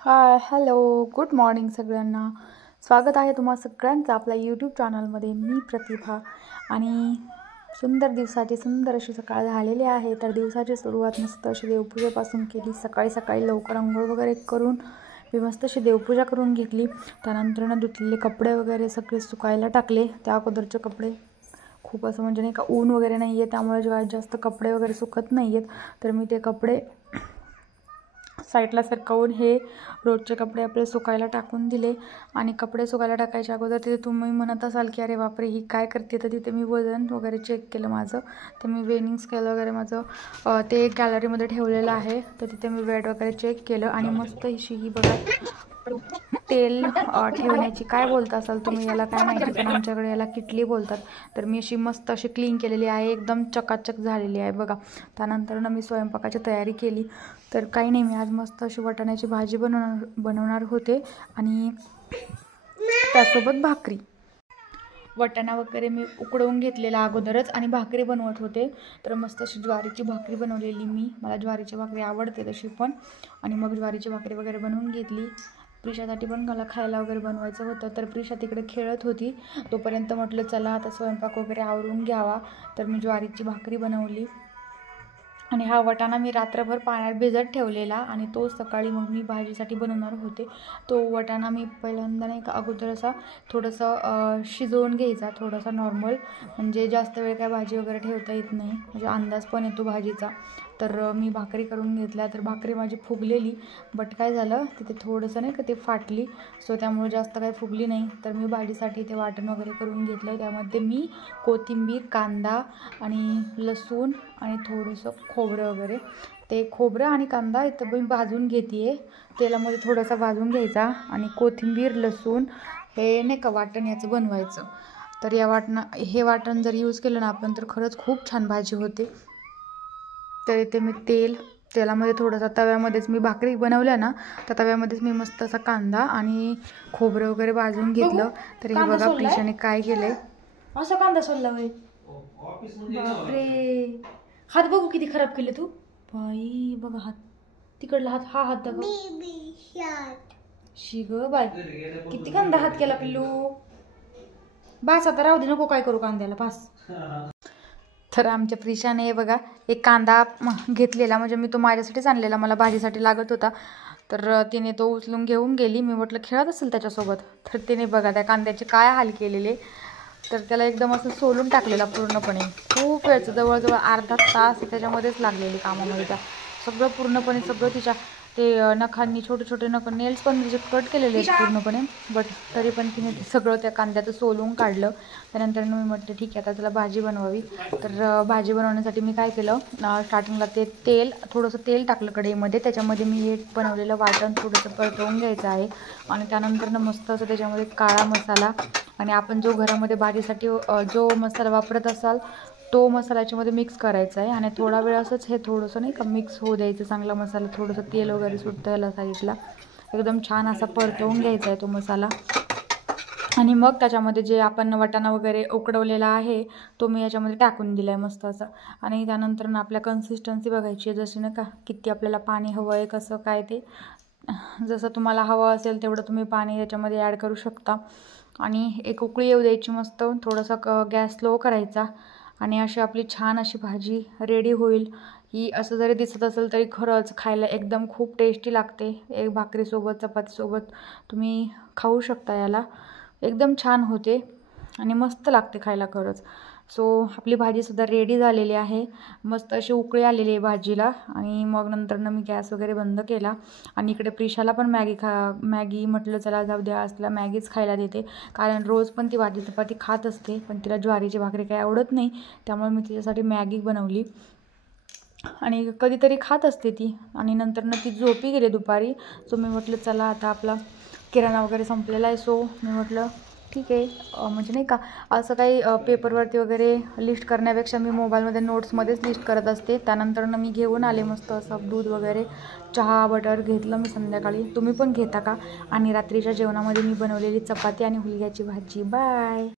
Hi hello good morning सगळ्यांना. स्वागत आहे तुम्हा सगळ्यांचं आपल्या यूट्यूब चॅनलमध्ये. मी प्रतिभा आणि सुंदर दिवसाची सुंदर अशी सकाळ झालेली आहे. तर दिवसाची सुरुवात मस्त अशी देवपूजेपासून केली. सकाळी सकाळी लवकर अंघोळ वगैरे करून मी मस्त अशी देवपूजा करून घेतली. त्यानंतर धुतलेले कपडे वगैरे सगळे सुकायला टाकले. त्या अगोदरचे कपडे खूप असं म्हणजे नाही का ऊन वगैरे नाही आहे, त्यामुळे जेव्हा जास्त कपडे वगैरे सुकत नाही आहेत तर मी ते कपडे साईडला सरकवून हे रोजचे कपडे आपले सुकायला टाकून दिले. आणि कपडे सुकायला टाकायच्या अगोदर तिथे तुम्ही म्हणत असाल की अरे बापरे ही काय करते, तर तिथे मी वजन वगैरे चेक केलं माझं. तर मी वेनिंग स्केल वगैरे माझं ते गॅलरीमध्ये ठेवलेलं आहे. तर तिथे मी वेट वगैरे चेक केलं आणि मस्त अशी ही बघा तेल ठेवण्याची काय बोलता असाल तुम्ही, याला काय माहिती, पण आमच्याकडे याला किटली बोलतात. तर मी अशी मस्त अशी क्लीन केलेली आहे, एकदम चकाचक झालेली आहे बघा. त्यानंतर मी स्वयंपाकाची तयारी केली. तर काही नाही, मी आज मस्त अशी वाटाण्याची भाजी बनवणार होते आणि त्यासोबत भाकरी. वाटाणा वगैरे मी उकडवून घेतलेला अगोदरच आणि भाकरी बनवत होते. तर मस्त अशी ज्वारीची भाकरी बनवलेली मला ज्वारीची भाकरी आवडते तशी पण. आणि मग ज्वारीची भाकरी वगैरे बनवून घेतली. प्रिशासाठी पण मला खायला वगैरे बनवायचं होतं. तर प्रिशा तिकडे खेळत होती, तोपर्यंत म्हटलं चला आता स्वयंपाक वगैरे आवरून घ्यावा. तर मी ज्वारीची भाकरी बनवली. आणि हा वाटाणा मी रात्रभर पाण्यात भिजत ठेवलेला आणि तो सकाळी मग मी भाजीसाठी बनवणार होते. तो वाटाणा मी पहिल्यांदा नाही का अगोदर असा थोडंसं शिजवून घ्यायचा, थोडासा नॉर्मल, म्हणजे जास्त वेळ काय भाजी वगैरे ठेवता येत नाही, म्हणजे अंदाज पण येतो भाजीचा. तर मी भाकरी करून घेतल्या. तर भाकरी माझी फुगलेली, बट काय झालं तिथे थोडंसं नाही का ते फाटली, सो त्यामुळे जास्त काही फुगली नाही. तर मी भाजीसाठी ते वाटण वगैरे करून घेतलं. त्यामध्ये मी कोथिंबीर, कांदा आणि लसूण आणि थोडंसं खोबरं वगैरे, ते खोबरं आणि कांदा इथं मी भाजून घेते आहे, तेलामध्ये थोडासा भाजून घ्यायचा. आणि कोथिंबीर, लसूण हे नाही का वाटण याचं बनवायचं. तर हे वाटण जर यूज केलं ना आपण तर खरंच खूप छान भाजी होते. तर इथे मी तेलामध्ये थोडासा, तव्यामध्येच मी भाकरी बनवल्या ना, तर तव्यामध्येच मी मस्त असा कांदा आणि खोबरं वगैरे भाजून घेतलं. तर हे बघा प्रिशाने काय केलंय, असा कांदा सोडला होय. बापरे, हात बघू किती खराब केले तू. बाई बघा हात, तिकडला हात, हा हात दाखव. शिग बाय, किती कांदा हात केला पिल्लू. बास आता राहू दे, नको काय करू कांद्याला, बास. तर आमच्या प्रिशाने बघा एक कांदा घेतलेला, म्हणजे मी तो माझ्यासाठीच आणलेला, मला भाजीसाठी लागत होता. तर तिने तो उचलून घेऊन गेली. मी म्हटलं खेळत असेल त्याच्यासोबत. तर तिने बघा त्या कांद्याचे काय हाल केलेले. तर त्याला एकदम असं सोलून टाकलेला पूर्णपणे. खूप वेळचं, जवळजवळ अर्धा तास त्याच्यामध्येच लागलेली कामामध्ये. त्या सगळं पूर्णपणे सगळं तिच्या ते नखांनी, छोटे छोटे नख, नेल्स पण तिचे कट केलेले आहेत पूर्णपणे, बट तरी पण तिने ते सगळं त्या कांद्याचं सोलून काढलं. त्यानंतर मी म्हटलं ठीक आहे आता त्याला भाजी बनवावी. तर भाजी बनवण्यासाठी मी काय केलं, स्टार्टिंगला थोडंसं तेल टाकलं कढईमध्ये. त्याच्यामध्ये मी हे बनवलेलं वाटण थोडंसं परतवून घ्यायचं आहे. आणि त्यानंतर मस्त असं त्याच्यामध्ये काळा मसाला आणि आपण जो घरामध्ये भाजीसाठी जो मसाला वापरत असाल तो मसाला याच्यामध्ये मिक्स करायचा आहे. आणि थोडा वेळ असंच हे थोडंसं नाही का मिक्स होऊ द्यायचं चांगला मसाला. थोडंसं तेल वगैरे सुटतं याला साईडला, एकदम छान असा परतवून घ्यायचा आहे तो मसाला. आणि मग त्याच्यामध्ये जे आपण वाटाणा वगैरे उकडवलेला आहे तो मी याच्यामध्ये टाकून दिला आहे मस्त असा. आणि त्यानंतर ना आपल्या कन्सिस्टन्सी बघायची आहे, जशी ना का किती आपल्याला पाणी हवं आहे, कसं काय ते जसं तुम्हाला हवं असेल तेवढं तुम्ही पाणी याच्यामध्ये ॲड करू शकता. आणि एक उकळी येऊ द्यायची मस्त, थोडासा गॅस स्लो करायचा. आणि अशी आपली छान अशी भाजी रेडी होईल. ही असं जरी दिसत असेल तरी खरंच खायला एकदम खूप टेस्टी लागते. एक भाकरीसोबत, चपातीसोबत तुम्ही खाऊ शकता याला, एकदम छान होते आणि मस्त लागते खायला खरंच. सो आपली भाजीसुद्धा रेडी झालेली आहे. मस्त अशी उकळी आलेली आहे भाजीला. आणि मग नंतरनं मी गॅस वगैरे बंद केला. आणि इकडे प्रिशाला पण मॅगी म्हटलं चला जाऊ द्या, आज तिला मॅगीच खायला देते, कारण रोज पण ती भाजी चपाती खात असते, पण तिला ज्वारीची भाकरी काही आवडत नाही, त्यामुळे मी तिच्यासाठी मॅगी बनवली. आणि कधीतरी खात असते ती. आणि नंतरनं ती झोपी गेली दुपारी. सो मी म्हटलं चला आता आपला किराणा वगैरे संपलेला आहे. सो मी म्हटलं ठीक आहे, म्हणजे नाही का असं काही पेपरवरती वगैरे लिस्ट करण्यापेक्षा मी मोबाईलमध्ये नोट्समध्येच लिस्ट करत असते. त्यानंतरनं मी घेऊन आले मस्त असं दूध वगैरे, चहा, बटर घेतलं मी संध्याकाळी. तुम्ही पण घेता का? आणि रात्रीच्या जेवणामध्ये मी बनवलेली चपाती आणि हुलग्याची भाजी. बाय.